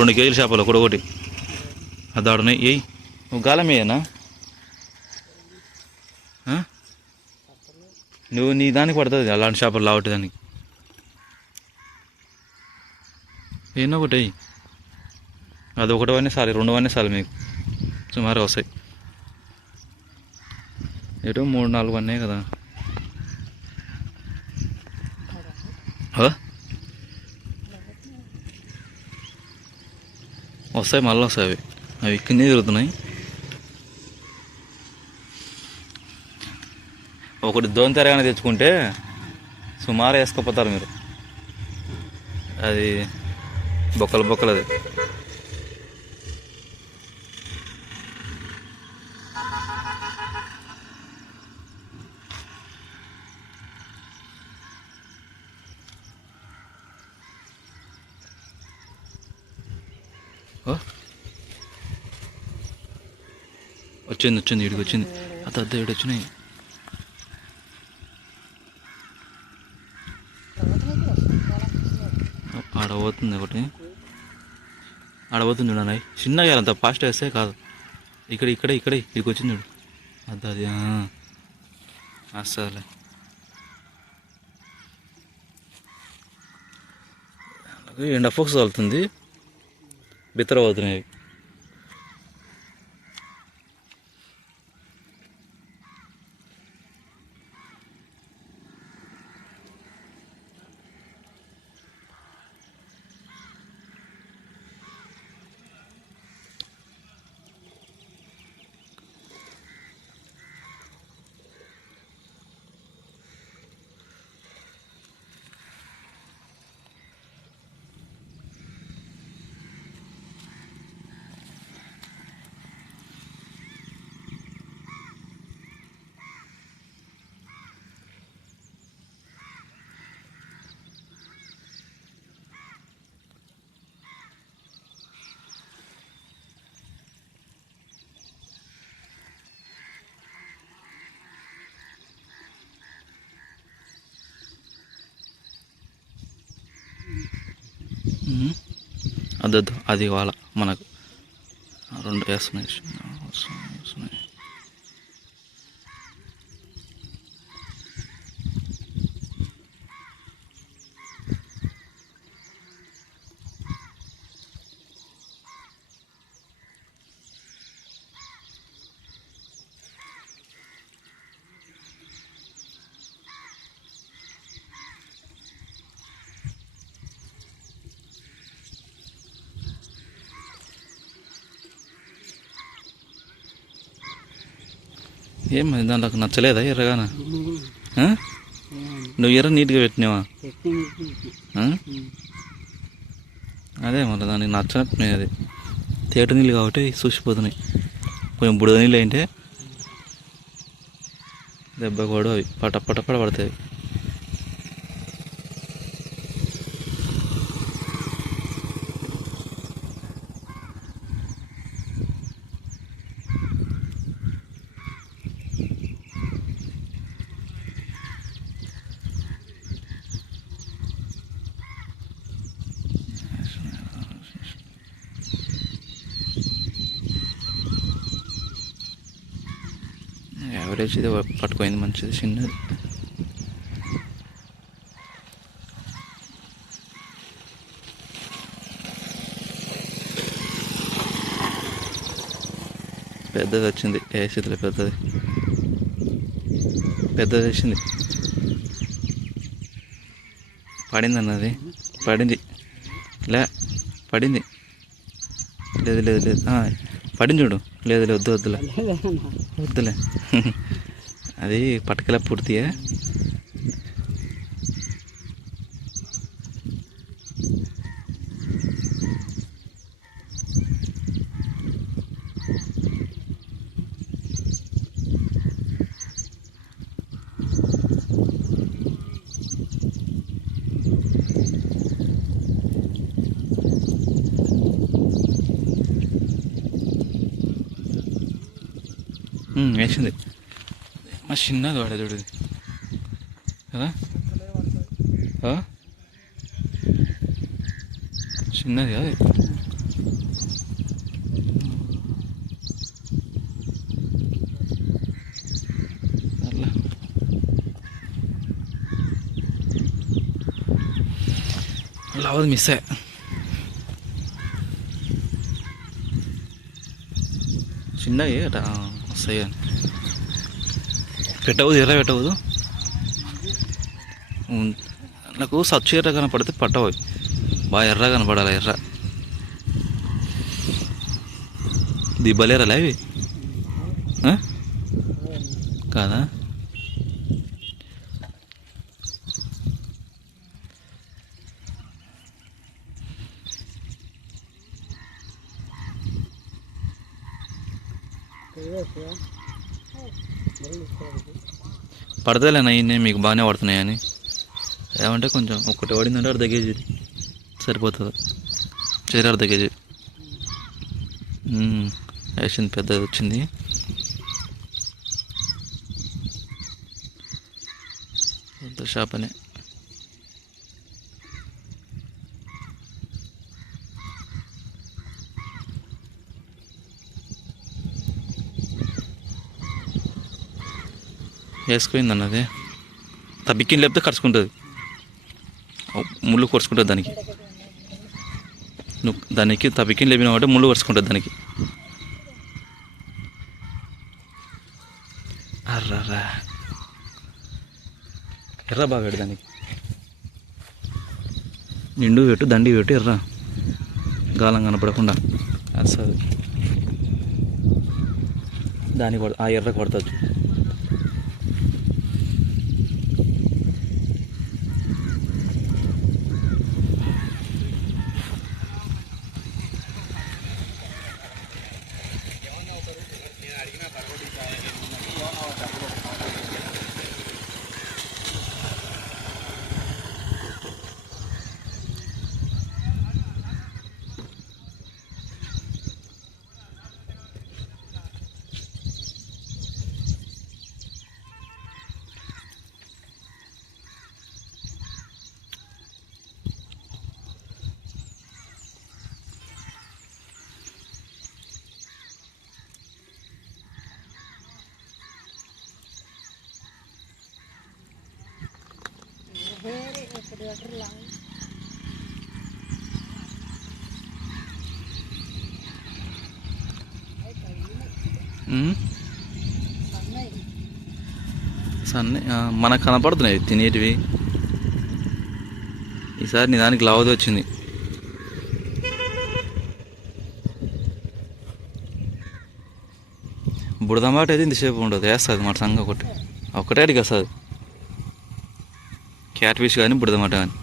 2 కేజీల చేపలు ఒకటి అది ఆడున్నాయి. ఏయ్ నువ్వు గాలం వేయనా? నువ్వు నీ దానికి పడుతుంది అలాంటి చేపలు లావటి దానికి. ఏమో ఒకటి అయ్యి అది ఒకటి వన్నీ చాలు, 2 వన్నీ చాలు మీకు సుమారు వస్తాయి. ఎటు 3-4 వన్నాయి కదా. వస్తాయి మళ్ళీ వస్తాయి. అవి కింద తిరుగుతున్నాయి. ఒకటి దోని తెరగానే తెచ్చుకుంటే సుమారు వేసుకుపోతారు మీరు. అది బొక్కలు అది. వచ్చింది ఇడికి వచ్చింది. అద్ద ఇటు వచ్చినాయి. ఆడబోతుంది ఒకటి, ఆడబోతుంది చూడండి. చిన్నగా అంత ఫాస్ట్ వేస్తే కాదు. ఇక్కడ ఇక్కడికి వచ్చింది చూడు. అది అసలే ఎండ ఫోక్స్ తగులుతుంది, బిత్తర అవుతున్నాయి. అద్దద్దు అది వాళ్ళ మనకు 2 వేస్తున్నాయి. ఏం దాంట్లో నచ్చలేదా ఎర్రగాన? నువ్వు ఎర్ర నీట్గా పెట్టినావా? అదే మళ్ళీ దానికి నచ్చినట్టున్నాయి. అది తేట నీళ్ళు కాబట్టి చూసిపోతున్నాయి. కొంచెం బుడద నీళ్ళు ఏంటే దెబ్బ కూడా అవి పట పడతాయి. యావరేజ్ ఇది పట్టుకోయింది, మంచిది చిన్నది. పెద్దది వచ్చింది. ఏ స్థితిలో పెద్దది వచ్చింది. పడింది అన్నది, పడింది పడింది. లేదు పడింది చూడు. లేదు వద్దులే అది పట్టుకెలా పూర్తిగా. వేసింది మా చిన్నది వాడే చూడు కదా, చిన్నది అది కావాలి మిస్ అయ్యా. చిన్నవి అట వస్తాయి అని పెట్టవద్దు, ఎర్ర పెట్టవద్దు. నాకు సచ్చు ఎర్ర కనపడితే పట్టవు, బాగా ఎర్ర కనపడాలి. ఎర్ర దిబ్బలేరాలే అవి కాదా? పడతలేనా ఇన్ని మీకు బాగానే పడుతున్నాయని ఏమంటే కొంచెం ఒక్కటి పడిందంటే అర్ధ కేజీ సరిపోతుంది. చీర అర్ధ కేజీ వేసింది, పెద్దది వచ్చింది. పెద్ద షాపనే. వేసుకుపోయింది అన్నది. తబ్బిక్కిని లేపితే కరుచుకుంటుంది, ముళ్ళు కొరుచుకుంటుంది దానికి. నువ్వు దానికి తబ్బిక్కిని లేపినావు అంటే ముళ్ళు కొరుచుకుంటుంది దానికి. అర్రరా ఎర్ర బాగా పెట్టు దానికి, నిండు పెట్టు, దండి పెట్టు, ఎర్ర గాలం కనపడకుండా వస్తుంది. దానికి ఆ ఎర్ర కొడతాచ్చు. సన్నీ మనకు కనపడుతున్నాయి తినేటివి. ఈసారి నీ దానికి లావది వచ్చింది. బుడదమాట అయితే ఇంతసేపు ఉండదు, వేస్తుంది మాట సంగ ఒక్కటే అడిగి వస్తుంది. క్యాట్ ఫిష్ కానీ బుడదమాట కానీ.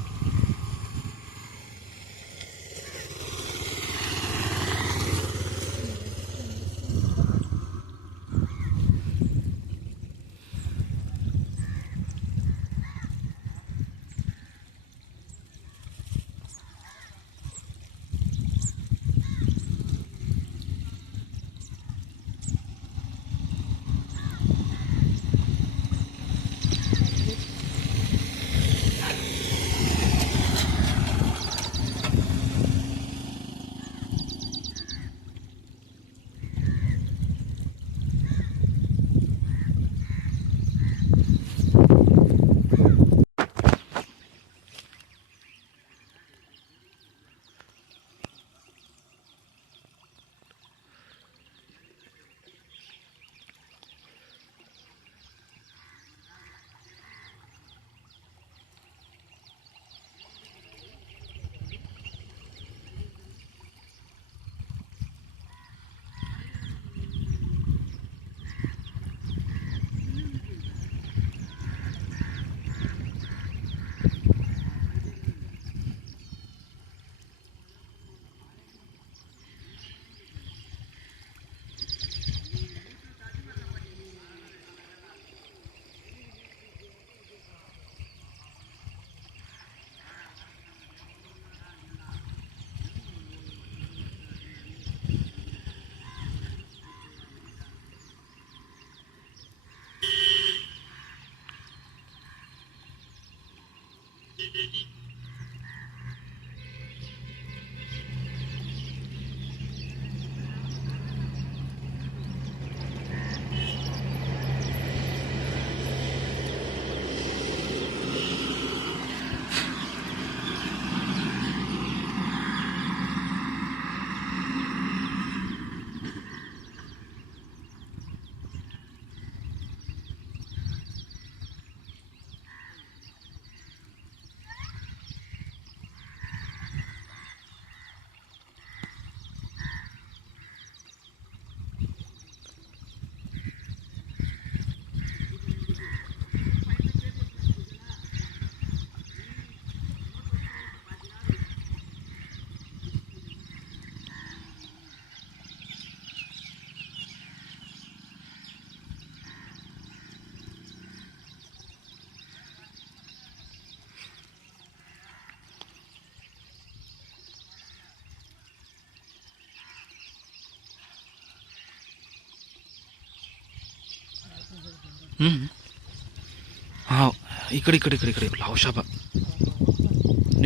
ఇక్కడ ఇక్కడ ఇక్కడ ఇక్కడ లావు షాప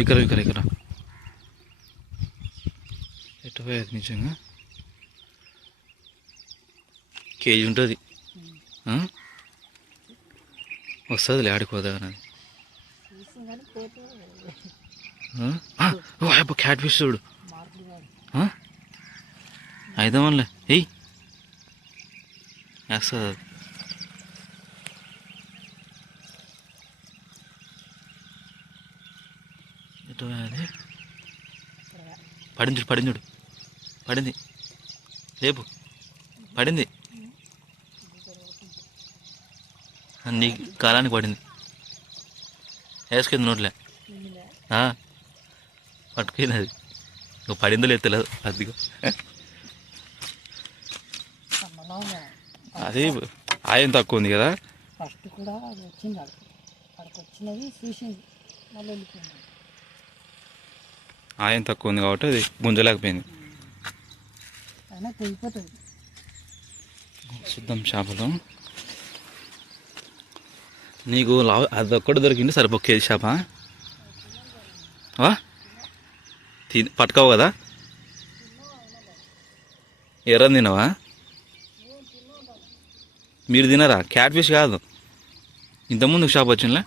ఇక్కడ ఇక్కడ ఇక్కడ ఎటు పోయేది నిజంగా కేజీ ఉంటుంది వస్తుంది ఆడిపోదా అది అబ్బా క్యాట్ ఫిష్ చూడు అయిదామనిలే ఎయ్ వేస్తుంది అది ఎటు అది పడింది పడింది చూడు పడింది రేపు పడింది నీ కాలానికి పడింది వేసుకుంది నోట్లే పట్టుకుంది అది నువ్వు పడిందో లేదు తెలియదు అదిగో అది ఆయం తక్కువ ఉంది కదా ఫస్ట్ కూడా అది వచ్చింది అక్కడికి వచ్చినది చూసింది మళ్ళీ వెళ్ళిపోయింది ఆయం తక్కువ ఉంది కాబట్టి అది గుంజలేకపోయింది అయినా తెగిపోతుంది శుద్ధం చేపలు నీకు అది ఒక్కటి దొరికింది సరిపో కేజీ చేప పట్టుకోవు కదా ఎర్రని తినవా మీరు తినరా క్యాట్ ఫిష్ కాదు ఇంతకుముందు షాప్ వచ్చిందిలే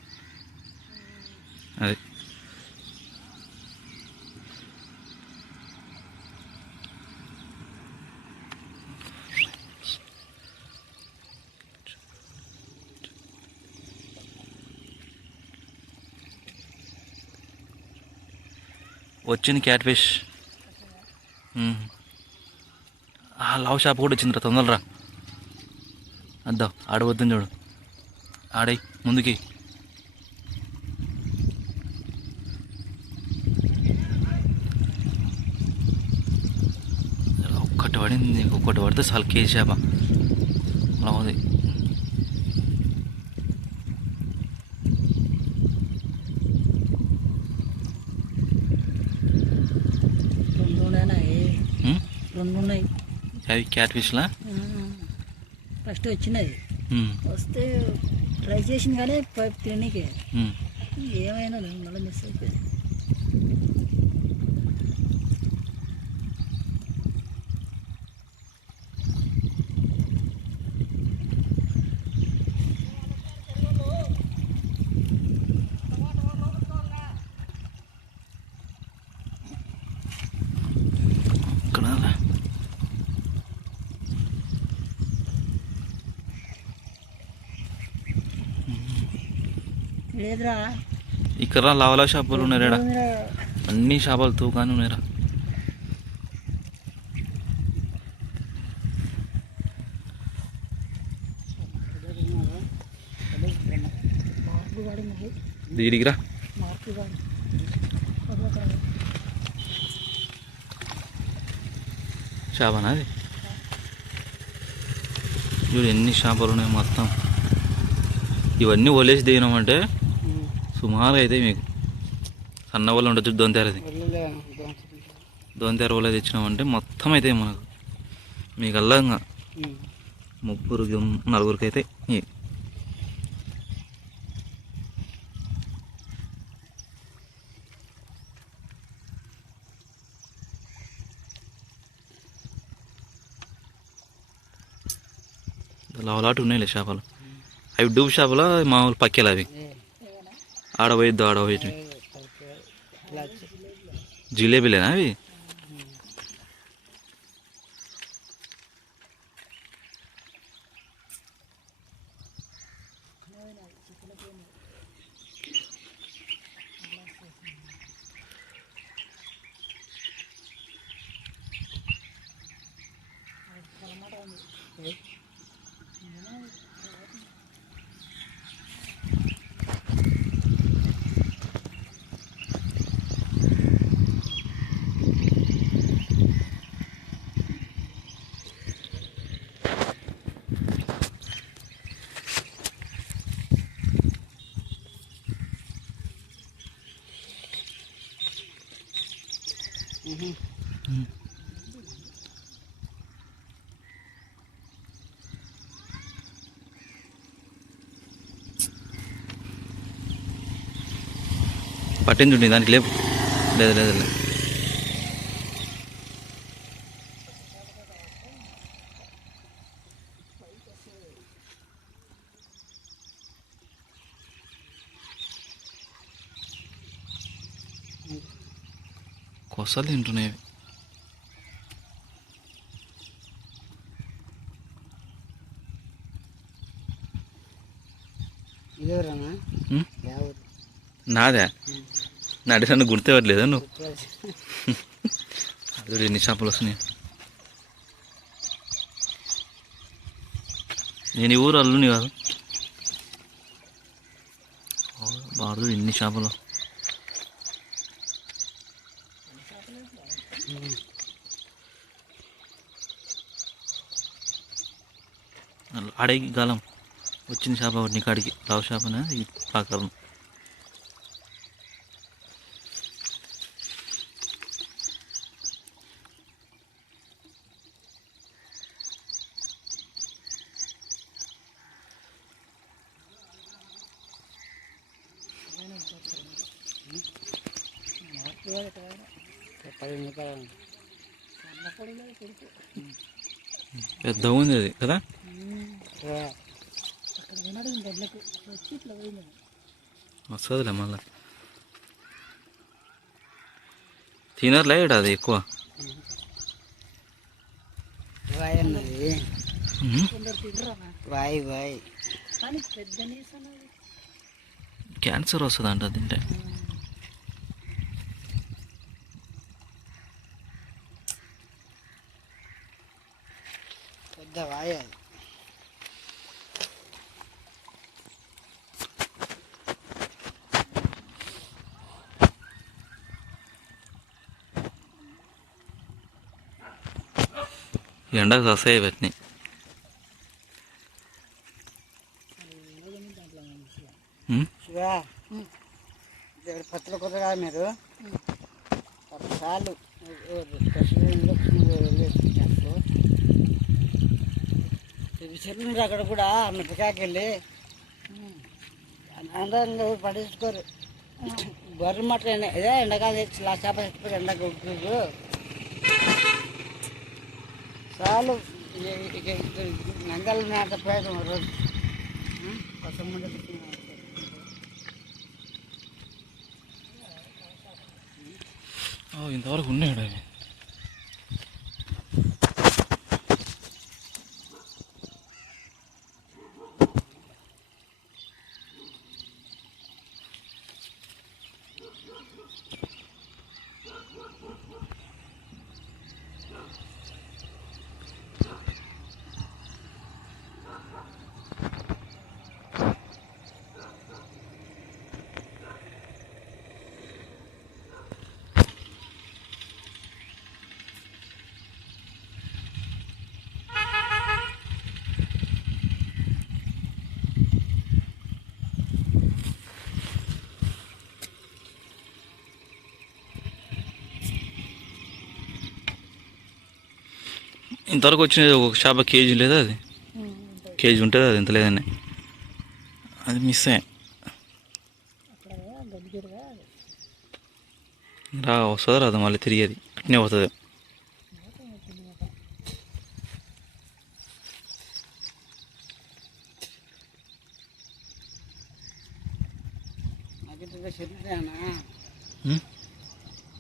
అది వచ్చింది క్యాట్ ఫిష్ లావు షాప్ కూడా వచ్చిందిరా తొందరరా అద్దా ఆడవద్దని చూడు ఆడై ముందుకి ఒక్కటి పడింది ఒక్కటి పడితే చాలు కేజీ చేప లావుది రెండు ఉన్నాయి అవి క్యాట్ ఫిష్లా ఫస్ట్ వచ్చినది వస్తే ట్రై చేసింది కానీ తిననీకే ఏమైనా మళ్ళీ మిస్ అయిపోయింది లేదురా ఇక్కడ లావలా చేపలు ఉన్నారా అన్ని చేపలు తూకాని ఉన్నారా దీడిగిరా చేపనా అది చూడు ఎన్ని చేపలు ఉన్నాయి మొత్తం ఇవన్నీ వదిలేసి దిగినామంటే సుమారు అయితే మీకు సన్న వల్ల ఉండొచ్చు దొంతేరది దొంతేర వల్ల తెచ్చినామంటే మొత్తం అయితే మనకు మీకు అల్లంగా ముగ్గురు నలుగురికి అయితే లావలాట ఉన్నాయిలే చేపలు అవి డూబ్ చేపలు మామూలు పక్కేలు అవి ఆడపోయిద్దు ఆడపోయి జిలేబీలేనా అవి పట్టింది చూడండి దానికి లేపు. లేదు లేదు లేదు. కొసలు తింటున్నాయి అవి. ఇదేవరన్నా ఉం? నాదే నడి నన్ను గుర్తుపట్టలేదా నువ్వు? అది ఎన్ని చేపలు వస్తున్నాయి. నేను ఈ ఊరు అల్లుని కాదు. బాగా ఎన్ని చేపలు. ఆడేకి గాలం వచ్చిన చేప ఒకటి కాడికి లావు చేపనే ఈ పాకరం. పెద్ద ఉంది అది కదా. వస్తుందిలే మళ్ళా తినర్లే అది ఎక్కువ. వాయి అన్నది ఉం? వాయి వాయి క్యాన్సర్ వస్తుంది అంట తింటే. పెద్ద వాయి అది. ఎండకు వస్తాయి వాటిని. శివా ఇక్కడ పత్తుల కొత్త కాదు మీరు చాలు చెట్లు అక్కడ కూడా మిట్టకాయకి వెళ్ళి అందరూ పట్టించుకోరు. బర్రె మట్ట ఇదే ఎండకాలం తెచ్చి చేప తెచ్చిపోయి ఎండకు ఉడుకు చాలు. నంగలు నాటపోయారు రోజు కొత్త ముందు ఇంతవరకు ఉన్నాడు అవి. ఇంతవరకు వచ్చినది ఒక చేప కేజీ లేదా అది కేజీ ఉంటుంది అది ఎంత లేదని అది మిస్ అయ్యా. రా వస్తుంది రాదు మళ్ళీ తిరిగి అది అట్నే పోతుంది.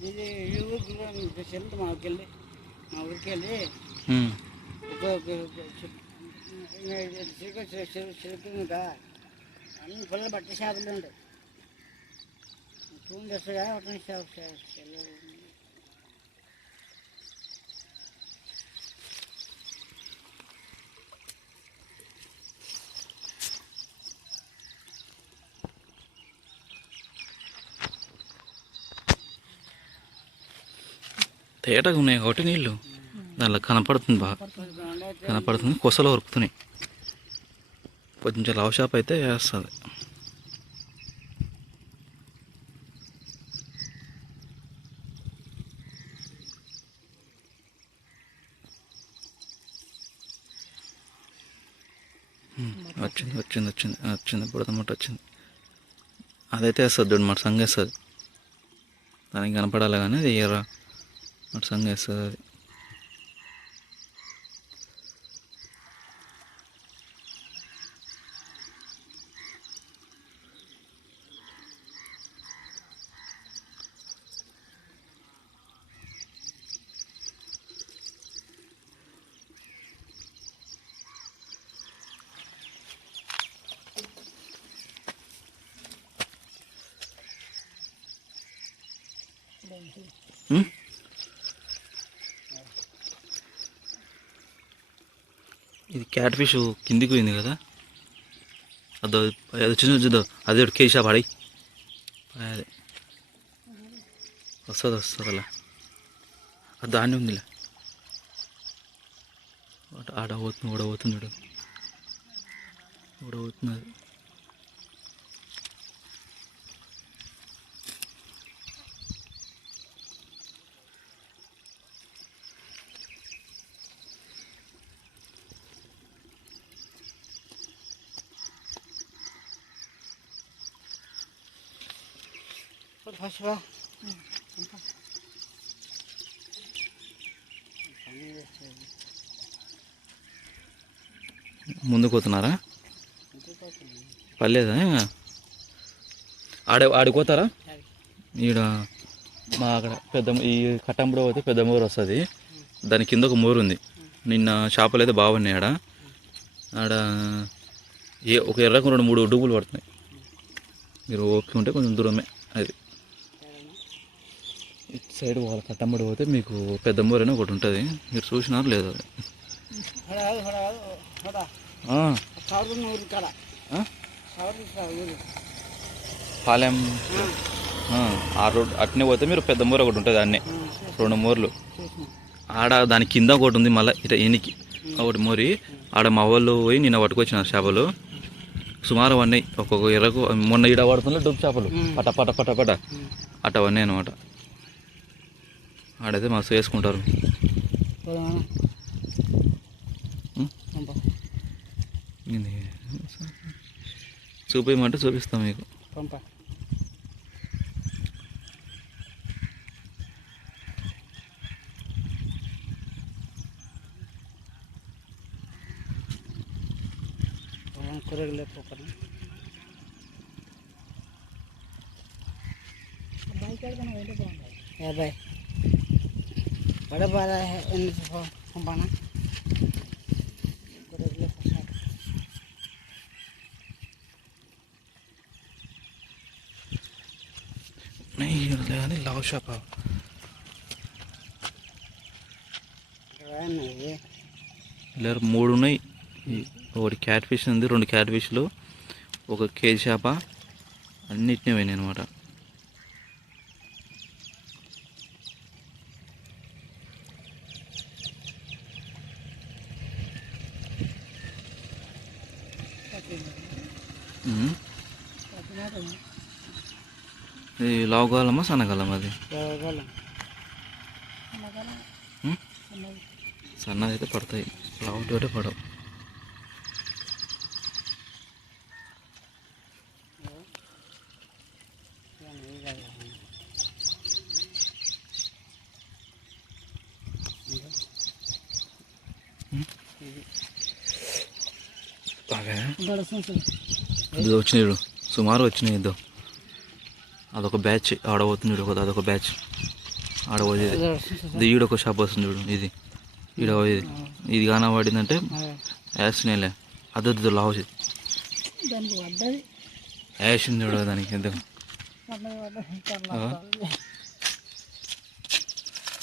ఇది ఈ ఊరికి చెల్లి మా ఊరికి వెళ్ళి చెరుకుందా అన్ని పిల్లలు బట్టి చేపలు ఉండే చూడు వస్తాయా ఒకటి తేటగా ఉన్నాయి కాబట్టి నీళ్ళు దానిలో కనపడుతుంది, బాగా కనపడుతుంది. కొసలు ఉరుకుతున్నాయి. కొంచెం లావు షాప్ అయితే వేస్తుంది. వచ్చింది వచ్చింది వచ్చింది వచ్చింది బుడదమ్మట వచ్చింది. అదైతే వేస్తుంది చూడు, మరి సంగ వేస్తుంది. దానికి కనపడాలి కానీ అది ఎర్ర సంగ వేస్తుంది అది. ఉమ్? ఇది క్యాట్ ఫిష్ కిందికి పోయింది కదా, అదో అది వచ్చింది చూద్దో, అది ఒకటి కేజీ షాప్ ఆడి అదే వస్తుంది అలా, అది దాన్ని ఉందిలే, ఆడ పోతుంది ఊడబోతుంది చూడు, ఊడబోతుంది అది. ఫస్ట్ రా ముందుకు పోతున్నారా? పర్లేదా ఆడిపోతారా? ఈడ మా అక్కడ పెద్ద ఈ కట్టంబుడ పోతే పెద్ద మోరు వస్తుంది, దాని కింద ఒక మోరు ఉంది. నిన్న చేపలు అయితే బాగున్నాయి ఆడ ఒక ఎర్రకు 2-3 డూబులు పడుతున్నాయి. మీరు ఓకే ఉంటే కొంచెం దూరమే అది. ఇటు సైడ్ వాళ్ళ కట్టంబడి పోతే మీకు పెద్ద మోరైనా ఒకటి ఉంటుంది, మీరు చూసినారు లేదు అది. పాలెం ఆ రోడ్ అట్నే పోతే మీరు పెద్ద మోర ఒకటి ఉంటుంది, అన్నీ 2 మోర్లు. ఆడ దాని కింద ఒకటి ఉంది మళ్ళీ ఇట ఎనికి ఒకటి మోరి. ఆడ మా వాళ్ళు పోయి నిన్న పట్టుకొచ్చిన చేపలు సుమారు అవన్నీ ఒక్కొక్క ఎర్రకు. మొన్న ఈడ పడుతుండే డబ్బు చేపలు పట పట పట పట అటవన్నీ అనమాట. ఆడైతే మస్తు వేసుకుంటారు. చూపించమంటే చూపిస్తాం మీకు. भाई बड़ा बड़ा है पंपाना नहीं लाव షాప్ లేరు 3 ఉన్నాయి. ఒకటి క్యాట్ ఫిష్ ఉంది, 2 క్యాట్ ఫిష్లు, ఒక కేజీ చేప, అన్నిటినీ పోయినాయి అనమాట. ఇది లావుగాలమా సన్నగాలమా? అది సన్నది అయితే పడతాయి, లావుటి అయితే పడవు. ఇది వచ్చినాయి సుమారు వచ్చినాయి. ఇద్దో అదొక బ్యాచ్ ఆడబోతుంది చూడు, అదొక బ్యాచ్ ఆడబోయేది. ఇది ఈడొక షాప్ వస్తుంది చూడు, ఇది ఈడ ఇది గానా పడిందంటే వేసినాయిలే. అదొద్దు లావు వేసింది చూడు దానికి. ఎందుకు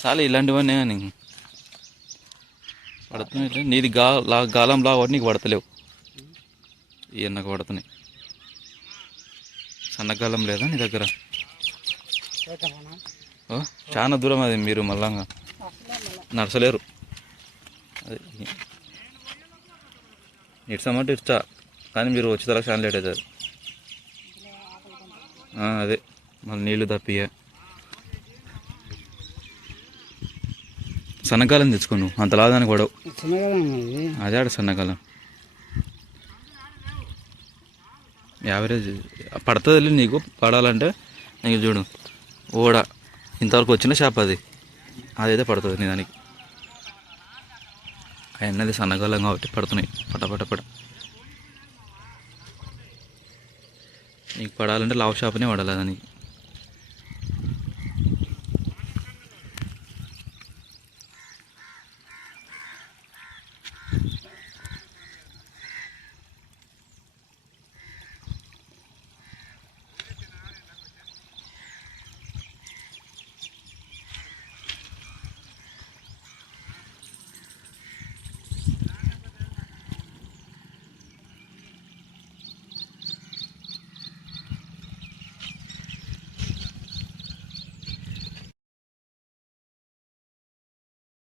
చాలా ఇలాంటివన్నీ కానీ పడుతున్నాయి. నీది గాలం లాగా నీకు పడతలేవు, ఈ నాకు పడుతున్నాయి. సన్నగాలం లేదా నీ దగ్గర? చాలా దూరం అది, మీరు మళ్ళా నడచలేరు. అది ఇడ్చామంటే ఇడ్చా, కానీ మీరు వచ్చే తరకు చాలా లేట్ అవుతుంది. అదే మళ్ళీ నీళ్ళు తప్పియ. సన్నకాలం తెచ్చుకో నువ్వు, అంత లాదానికి పడవు. అదే ఆడ సన్నకాలం యావరేజ్ పడుతుంది నీకు. పడాలంటే నీకు చూడు ఓడ ఇంతవరకు వచ్చిన చేప అది అదైతే పడుతుంది నీ దానికి. అవన్నది సన్నగాలం కాబట్టి పడుతున్నాయి పట పట పట. నీకు పడాలంటే లావు చేపనే పడాలి దానికి.